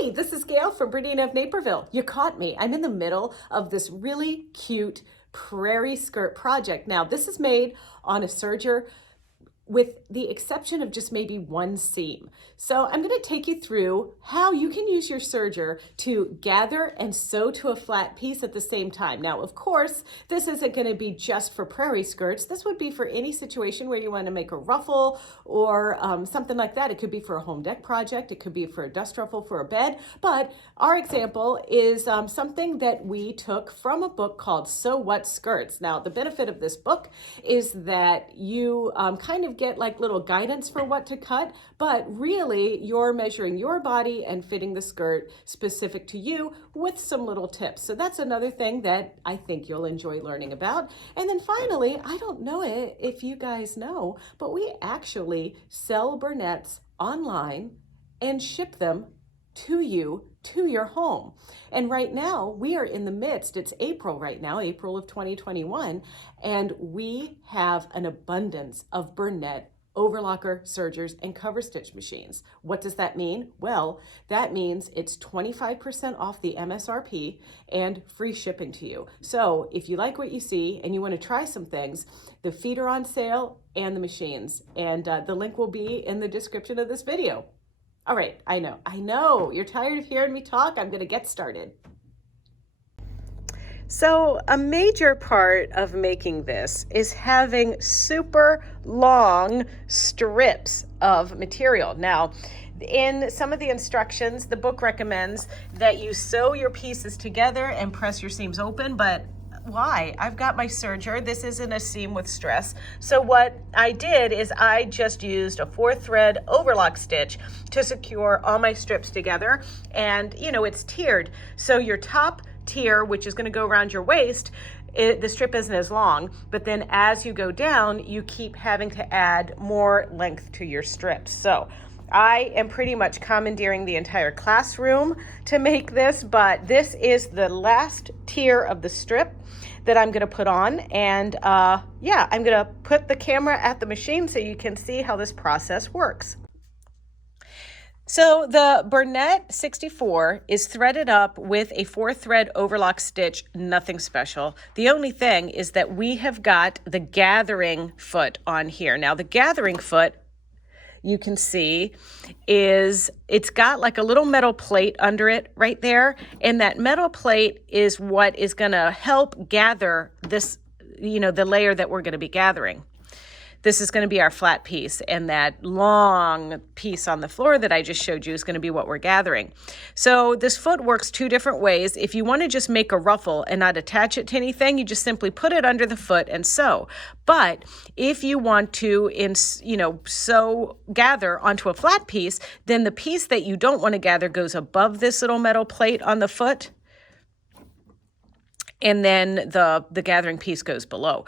Hey, this is Gayle from BERNINA of Naperville. You caught me. I'm in the middle of this really cute prairie skirt project. Now, this is made on a serger with the exception of just maybe one seam. So I'm going to take you through how you can use your serger to gather and sew to a flat piece at the same time. Now, of course, this isn't going to be just for prairie skirts. This would be for any situation where you want to make a ruffle or something like that. It could be for a home deck project. It could be for a dust ruffle for a bed. But our example is something that we took from a book called So What Skirts. Now, the benefit of this book is that you kind of get like little guidance for what to cut, but really you're measuring your body and fitting the skirt specific to you with some little tips. So that's another thing that I think you'll enjoy learning about. And then finally, I don't know if you guys know, but we actually sell bernettes online and ship them to you to your home. And right now we are in the midst, it's April right now, April of 2021, and we have an abundance of bernette overlocker, sergers, and cover stitch machines. What does that mean? Well, that means it's 25% off the MSRP and free shipping to you. So if you like what you see and you want to try some things, the feet are on sale and the machines, and the link will be in the description of this video. All right, I know, you're tired of hearing me talk. I'm gonna get started. So a major part of making this is having super long strips of material. Now, in some of the instructions, the book recommends that you sew your pieces together and press your seams open, but why? I've got my serger. This isn't a seam with stress. So what I did is I just used a 4-thread overlock stitch to secure all my strips together. And you know, it's tiered. So your top tier, which is going to go around your waist, the strip isn't as long, but then as you go down, you keep having to add more length to your strips. So I am pretty much commandeering the entire classroom to make this, but this is the last tier of the strip that I'm going to put on. And yeah, I'm going to put the camera at the machine so you can see how this process works. So the Bernette 64 is threaded up with a 4-thread overlock stitch, nothing special. The only thing is that we have got the gathering foot on here. Now the gathering foot, you can see, it's got like a little metal plate under it right there. And that metal plate is what is going to help gather this, you know, the layer that we're going to be gathering. This is going to be our flat piece, and that long piece on the floor that I just showed you is going to be what we're gathering. So this foot works two different ways. If you want to just make a ruffle and not attach it to anything, you just simply put it under the foot and sew. But if you want to, gather onto a flat piece, then the piece that you don't want to gather goes above this little metal plate on the foot, and then the gathering piece goes below.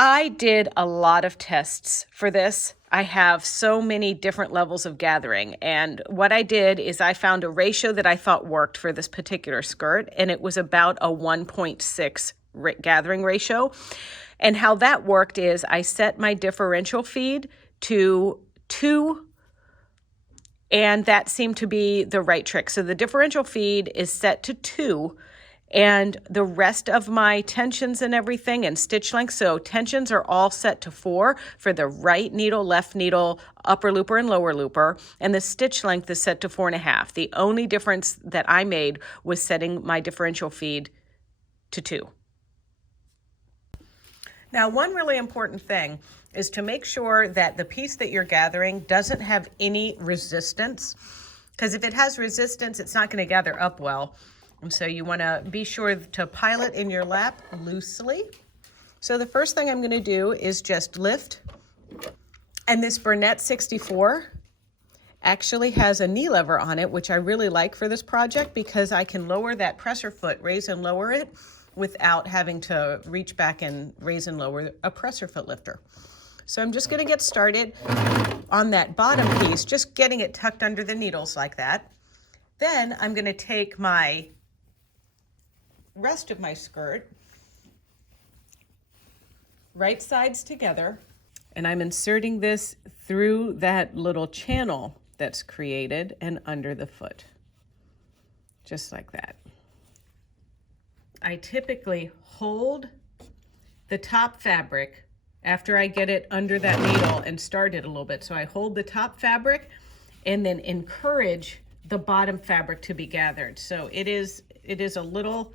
I did a lot of tests for this. I have so many different levels of gathering. And what I did is I found a ratio that I thought worked for this particular skirt. And it was about a 1.6 gathering ratio. And how that worked is I set my differential feed to 2. And that seemed to be the right trick. So the differential feed is set to 2. And the rest of my tensions and everything and stitch length, so tensions are all set to 4 for the right needle, left needle, upper looper and lower looper, and the stitch length is set to 4.5. The only difference that I made was setting my differential feed to 2. Now, one really important thing is to make sure that the piece that you're gathering doesn't have any resistance, because if it has resistance, it's not going to gather up well. And so you want to be sure to pile it in your lap loosely. So the first thing I'm going to do is just lift. And this Bernette 64 actually has a knee lever on it, which I really like for this project because I can lower that presser foot, raise and lower it without having to reach back and raise and lower a presser foot lifter. So I'm just going to get started on that bottom piece, just getting it tucked under the needles like that. Then I'm going to take my rest of my skirt, right sides together, and I'm inserting this through that little channel that's created and under the foot. just like that. I typically hold the top fabric after I get it under that needle and start it a little bit. So I hold the top fabric and then encourage the bottom fabric to be gathered. So it is a little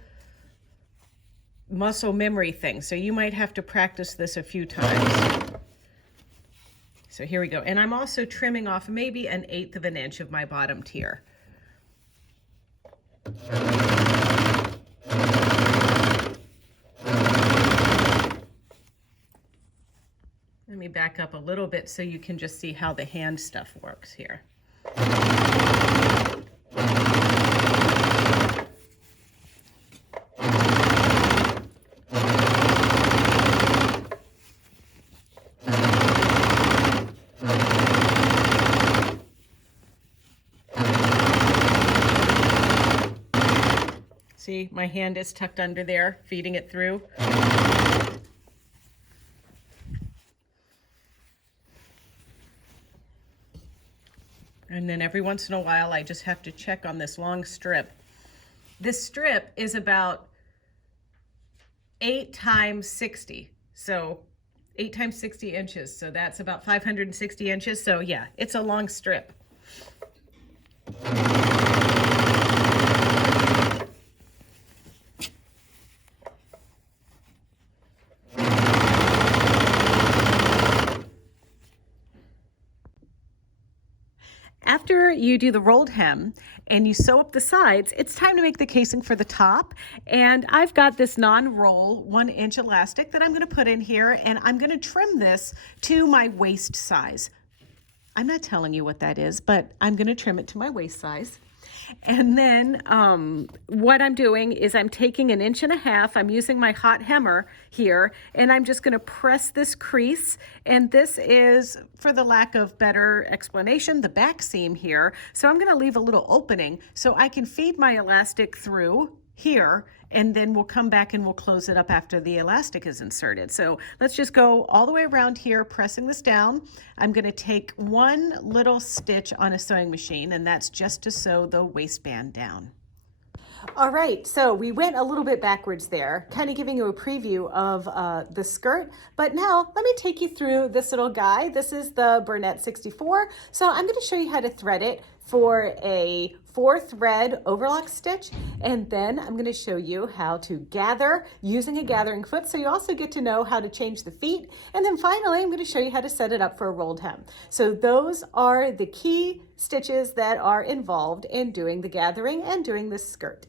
muscle memory thing. So you might have to practice this a few times. So here we go. And I'm also trimming off maybe 1/8 of an inch of my bottom tier. Let me back up a little bit so you can just see how the hand stuff works here. See, my hand is tucked under there, feeding it through. And then every once in a while, I just have to check on this long strip. This strip is about 8 times 60. So 8 times 60 inches. So that's about 560 inches. So yeah, it's a long strip. After you do the rolled hem and you sew up the sides, it's time to make the casing for the top. And I've got this non-roll 1-inch elastic that I'm going to put in here, and I'm going to trim this to my waist size. I'm not telling you what that is, but I'm going to trim it to my waist size. And then what I'm doing is I'm taking 1.5 inches. I'm using my hot hammer here, and I'm just going to press this crease. And this is, for the lack of better explanation, the back seam here. So I'm going to leave a little opening so I can feed my elastic through here, and then we'll come back and we'll close it up after the elastic is inserted. So let's just go all the way around here, pressing this down. I'm going to take one little stitch on a sewing machine, and that's just to sew the waistband down. All right, so we went a little bit backwards there, kind of giving you a preview of the skirt, but now let me take you through this little guy. This is the Bernette 64. So I'm going to show you how to thread it for a 4-thread overlock stitch, and then I'm going to show you how to gather using a gathering foot, so you also get to know how to change the feet, and then finally I'm going to show you how to set it up for a rolled hem. So those are the key stitches that are involved in doing the gathering and doing this skirt.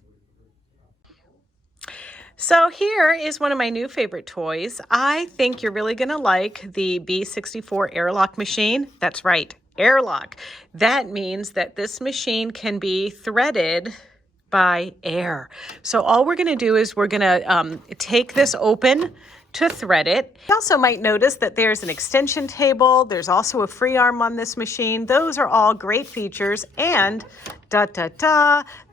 So here is one of my new favorite toys. I think you're really going to like the B64 Airlock machine. That's right, Airlock. That means that this machine can be threaded by air. So all we're going to do is we're going to take this open to thread it. You also might notice that there's an extension table. There's also a free arm on this machine. Those are all great features. And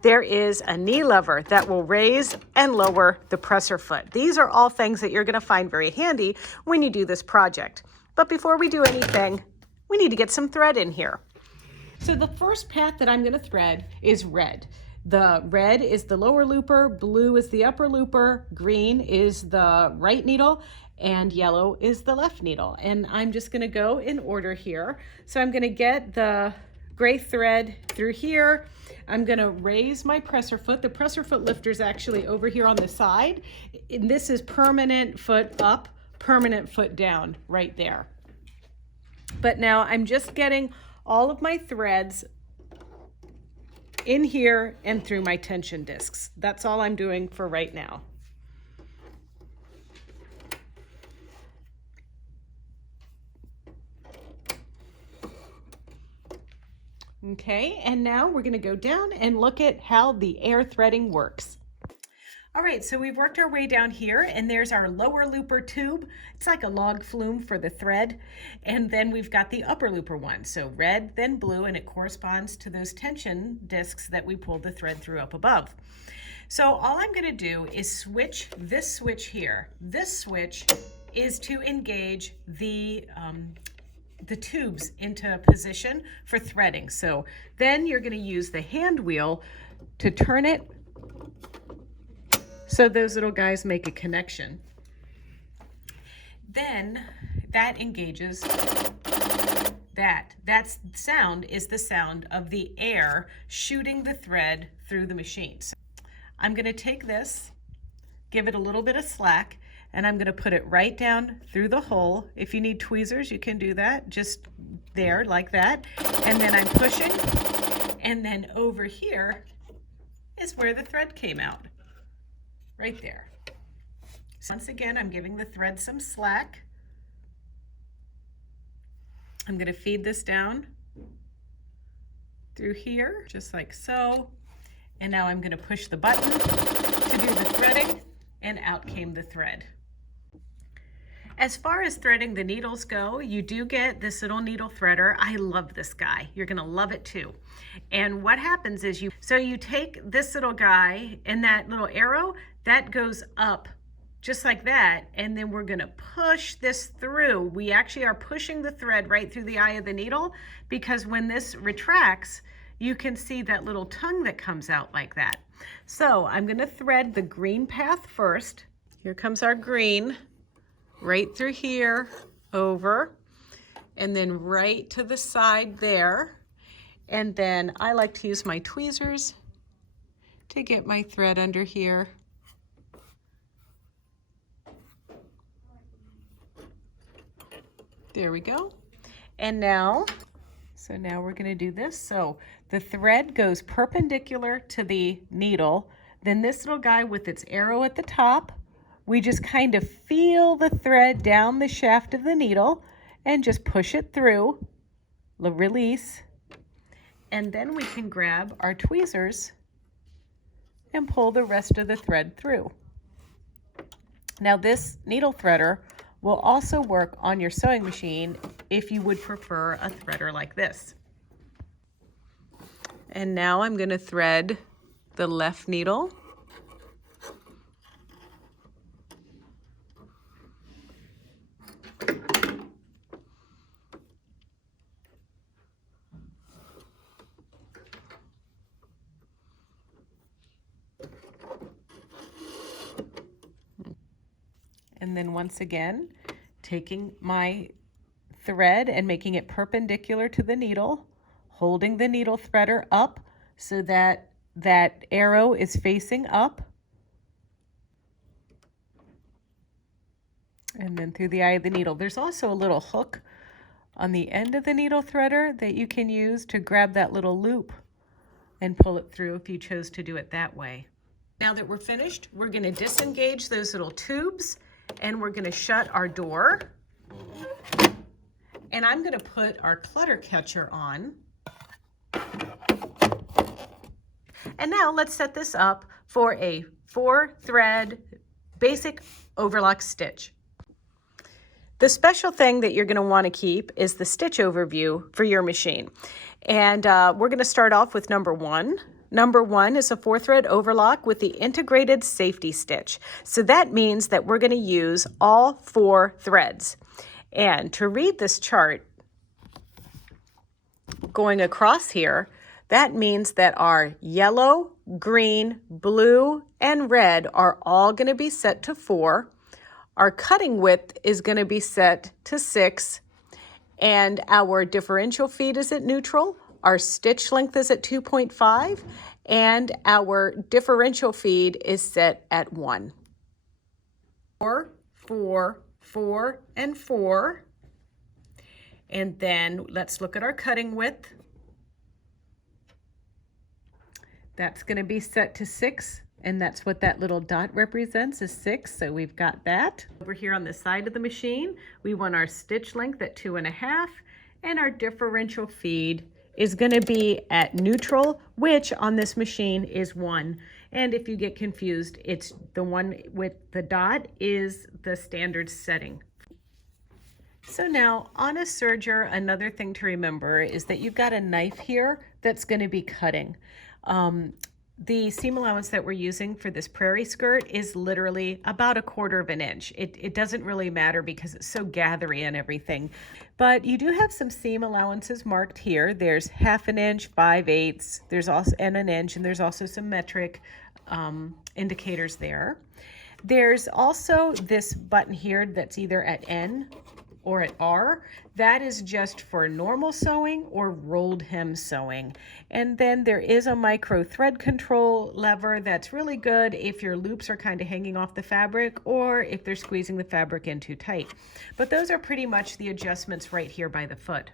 there is a knee lever that will raise and lower the presser foot. These are all things that you're going to find very handy when you do this project. But before we do anything, we need to get some thread in here. So the first path that I'm going to thread is red. The red is the lower looper, blue is the upper looper, green is the right needle, and yellow is the left needle. And I'm just going to go in order here. So I'm going to get the gray thread through here. I'm going to raise my presser foot. The presser foot lifter is actually over here on the side. And this is permanent foot up, permanent foot down right there. But now I'm just getting all of my threads in here and through my tension discs. That's all I'm doing for right now. Okay, and now we're going to go down and look at how the air threading works. All right, so we've worked our way down here, and there's our lower looper tube. It's like a log flume for the thread. And then we've got the upper looper one. So red, then blue, and it corresponds to those tension discs that we pulled the thread through up above. So all I'm going to do is switch this switch here. This switch is to engage the tubes into position for threading. So then you're going to use the hand wheel to turn it so those little guys make a connection. Then that engages that. That sound is the sound of the air shooting the thread through the machine. So I'm going to take this, give it a little bit of slack, and I'm going to put it right down through the hole. If you need tweezers, you can do that, just there like that. And then I'm pushing, and then over here is where the thread came out, right there. So once again, I'm giving the thread some slack. I'm going to feed this down through here, just like so. And now I'm going to push the button to do the threading, and out came the thread. As far as threading the needles go, you do get this little needle threader. I love this guy. You're going to love it too. And what happens is you take this little guy, and that little arrow, that goes up just like that, and then we're going to push this through. We actually are pushing the thread right through the eye of the needle, because when this retracts, you can see that little tongue that comes out like that. So I'm going to thread the green path first. Here comes our green, right through here, over, and then right to the side there. And then I like to use my tweezers to get my thread under here. There we go. And now, so now we're going to do this. So the thread goes perpendicular to the needle. Then this little guy with its arrow at the top, we just kind of feel the thread down the shaft of the needle and just push it through, release. And then we can grab our tweezers and pull the rest of the thread through. Now this needle threader will also work on your sewing machine if you would prefer a threader like this. And now I'm going to thread the left needle. And then once again, taking my thread and making it perpendicular to the needle, holding the needle threader up so that that arrow is facing up. And then through the eye of the needle. There's also a little hook on the end of the needle threader that you can use to grab that little loop and pull it through if you chose to do it that way. Now that we're finished, we're going to disengage those little tubes, and we're going to shut our door. And I'm going to put our clutter catcher on. And now let's set this up for a 4-thread basic overlock stitch. The special thing that you're going to want to keep is the stitch overview for your machine. And we're going to start off with number 1. Number 1 is a 4-thread overlock with the integrated safety stitch. So that means that we're going to use all 4 threads. And to read this chart going across here, that means that our yellow, green, blue, and red are all going to be set to 4. Our cutting width is going to be set to 6. And our differential feed is at neutral. Our stitch length is at 2.5, and our differential feed is set at 1. 4, 4, 4, and 4. And then let's look at our cutting width. That's going to be set to 6, and that's what that little dot represents, is 6. So we've got that. Over here on the side of the machine, we want our stitch length at 2.5, and our differential feed is going to be at neutral, which on this machine is 1. And if you get confused, it's the one with the dot is the standard setting. So now on a serger, another thing to remember is that you've got a knife here that's going to be cutting. The seam allowance that we're using for this prairie skirt is literally about 1/4 of an inch. It doesn't really matter because it's so gathery and everything. But you do have some seam allowances marked here. There's 1/2 inch, 5/8, there's also and an inch, and there's also some metric indicators there. There's also this button here that's either at N or at R. That is just for normal sewing or rolled hem sewing. And then there is a micro thread control lever that's really good if your loops are kind of hanging off the fabric or if they're squeezing the fabric in too tight. But those are pretty much the adjustments right here by the foot.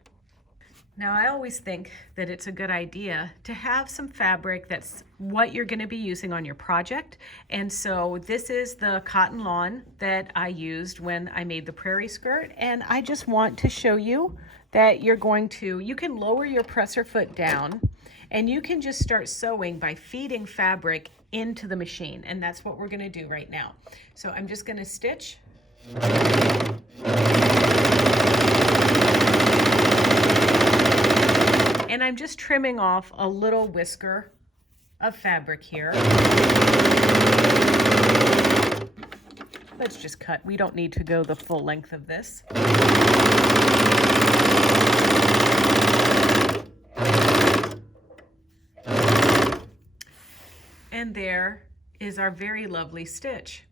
Now, I always think that it's a good idea to have some fabric that's what you're going to be using on your project. And so this is the cotton lawn that I used when I made the prairie skirt. And I just want to show you that you can lower your presser foot down and you can just start sewing by feeding fabric into the machine. And that's what we're going to do right now. So I'm just going to stitch. And I'm just trimming off a little whisker of fabric here. Let's just cut. We don't need to go the full length of this. And there is our very lovely stitch.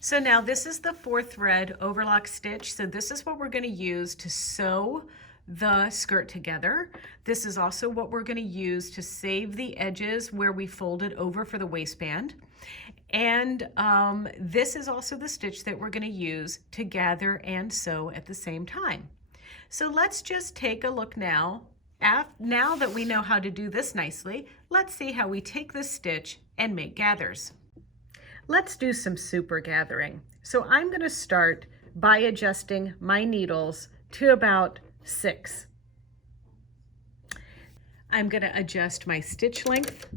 So now this is the 4th thread overlock stitch. So this is what we're going to use to sew the skirt together. This is also what we're going to use to save the edges where we folded over for the waistband. And this is also the stitch that we're going to use to gather and sew at the same time. So let's just take a look now. Now that we know how to do this nicely, let's see how we take this stitch and make gathers. Let's do some super gathering. So I'm going to start by adjusting my needles to about 6. I'm going to adjust my stitch length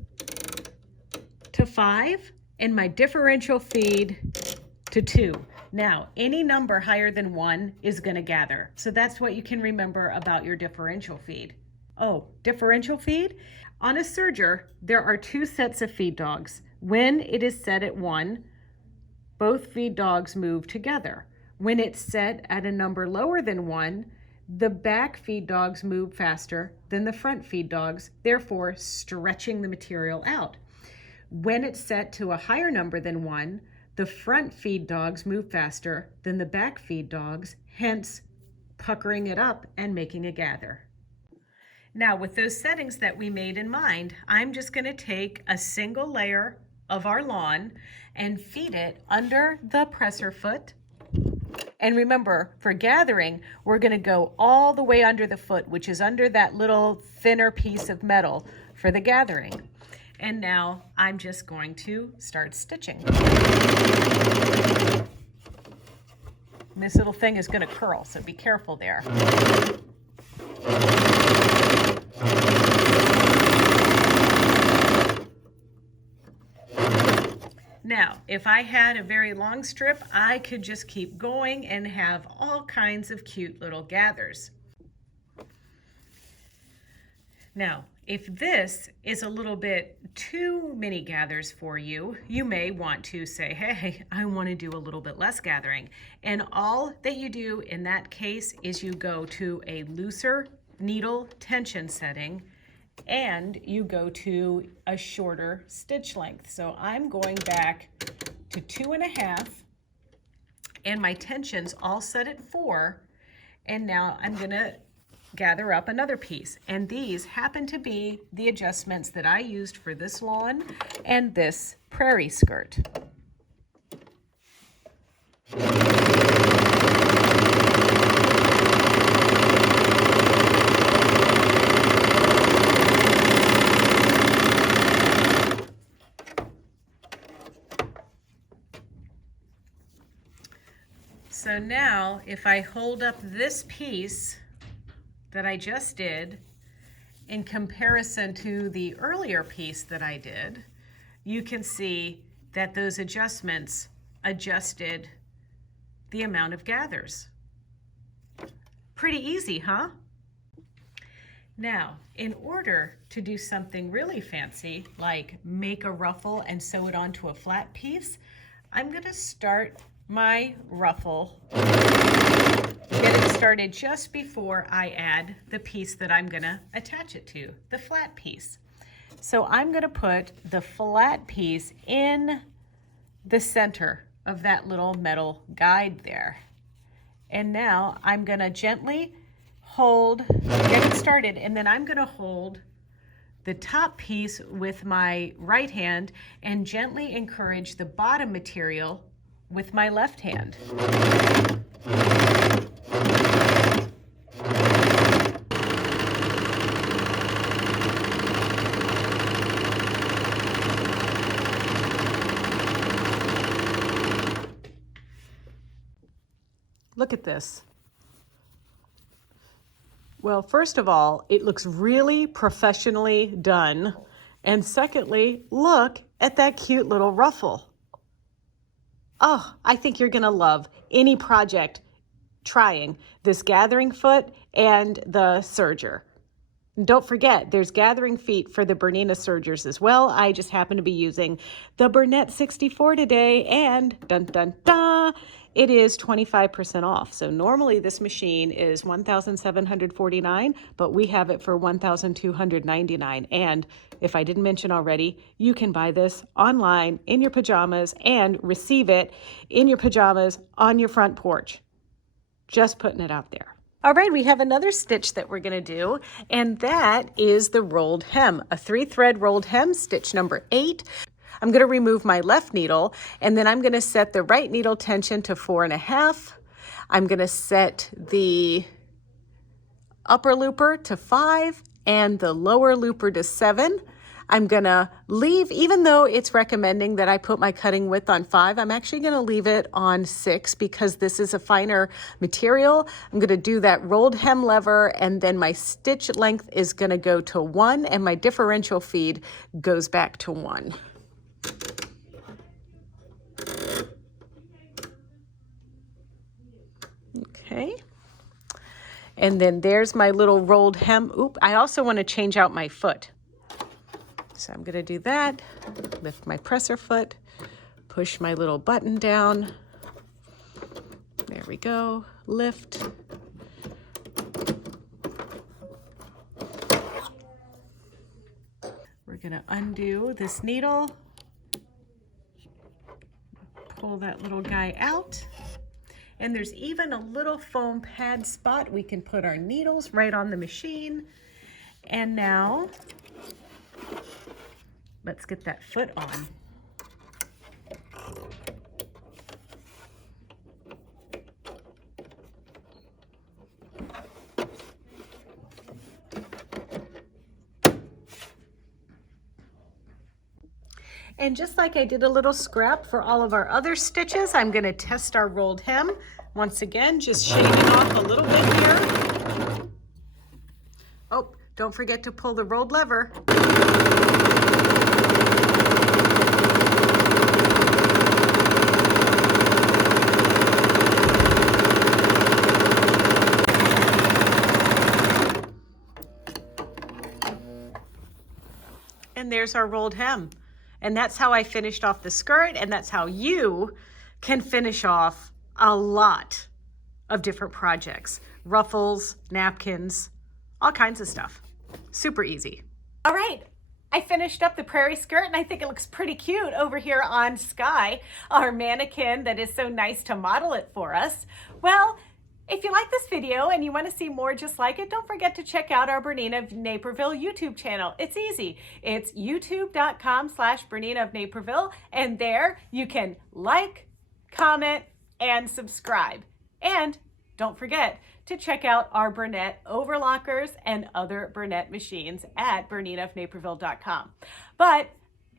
to 5 and my differential feed to 2. Now, any number higher than 1 is going to gather. So that's what you can remember about your differential feed. Oh, differential feed? On a serger, there are 2 sets of feed dogs. When it is set at 1, both feed dogs move together. When it's set at a number lower than 1, the back feed dogs move faster than the front feed dogs, therefore stretching the material out. When it's set to a higher number than 1, the front feed dogs move faster than the back feed dogs, hence puckering it up and making a gather. Now, with those settings that we made in mind, I'm just going to take a single layer of our lawn and feed it under the presser foot. And remember, for gathering, we're going to go all the way under the foot, which is under that little thinner piece of metal for the gathering. And now I'm just going to start stitching. And this little thing is going to curl, so be careful there. Now, if I had a very long strip, I could just keep going and have all kinds of cute little gathers. Now, if this is a little bit too many gathers for you, you may want to say, hey, I want to do a little bit less gathering. And all that you do in that case is you go to a looser needle tension setting and you go to a shorter stitch length. So I'm going back to 2.5 and my tension's all set at 4. And now I'm gonna gather up another piece. And these happen to be the adjustments that I used for this lawn and this prairie skirt. So now if I hold up this piece that I just did in comparison to the earlier piece that I did, you can see that those adjustments adjusted the amount of gathers. Pretty easy, huh? Now, in order to do something really fancy, like make a ruffle and sew it onto a flat piece, I'm gonna start my ruffle, get it started just before I add the piece that I'm gonna attach it to, the flat piece. So I'm gonna put the flat piece in the center of that little metal guide there. And now I'm gonna gently get it started, and then I'm gonna hold the top piece with my right hand and gently encourage the bottom material with my left hand. Look at this. Well, first of all, it looks really professionally done. And secondly, look at that cute little ruffle. Oh, I think you're gonna love any project trying this gathering foot and the serger. And don't forget, there's gathering feet for the Bernina sergers as well. I just happen to be using the Bernette 64 today, and dun dun dun, it is 25% off. So normally this machine is $1,749, but we have it for $1,299. And if I didn't mention already, you can buy this online in your pajamas and receive it in your pajamas on your front porch. Just putting it out there. All right, we have another stitch that we're gonna do, and that is the rolled hem, a 3-thread rolled hem, stitch number 8. I'm gonna remove my left needle, and then I'm gonna set the right needle tension to 4.5. I'm gonna set the upper looper to 5 and the lower looper to 7. I'm gonna leave, even though it's recommending that I put my cutting width on 5, I'm actually gonna leave it on 6 because this is a finer material. I'm gonna do that rolled hem lever, and then my stitch length is gonna go to 1 and my differential feed goes back to 1. Okay. And then there's my little rolled hem. Oop, I also wanna change out my foot. So I'm gonna do that, lift my presser foot, push my little button down. There we go, lift. We're gonna undo this needle, pull that little guy out. And there's even a little foam pad spot. We can put our needles right on the machine. And now, let's get that foot on. And just like I did a little scrap for all of our other stitches, I'm gonna test our rolled hem. Once again, just shaving off a little bit here. Oh, don't forget to pull the rolled lever. And there's our rolled hem. And that's how I finished off the skirt, and that's how you can finish off a lot of different projects. Ruffles, napkins, all kinds of stuff. Super easy. All right, I finished up the prairie skirt, and I think it looks pretty cute over here on Sky, our mannequin that is so nice to model it for us. Well, if you like this video and you want to see more just like it, don't forget to check out our Bernina of Naperville YouTube channel. It's easy. It's youtube.com/Bernina of Naperville, and there you can like, comment, and subscribe. And don't forget to check out our Bernette overlockers and other Bernette machines at berninaofnaperville.com. But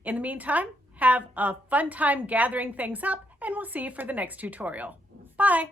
in the meantime, have a fun time gathering things up, and we'll see you for the next tutorial. Bye.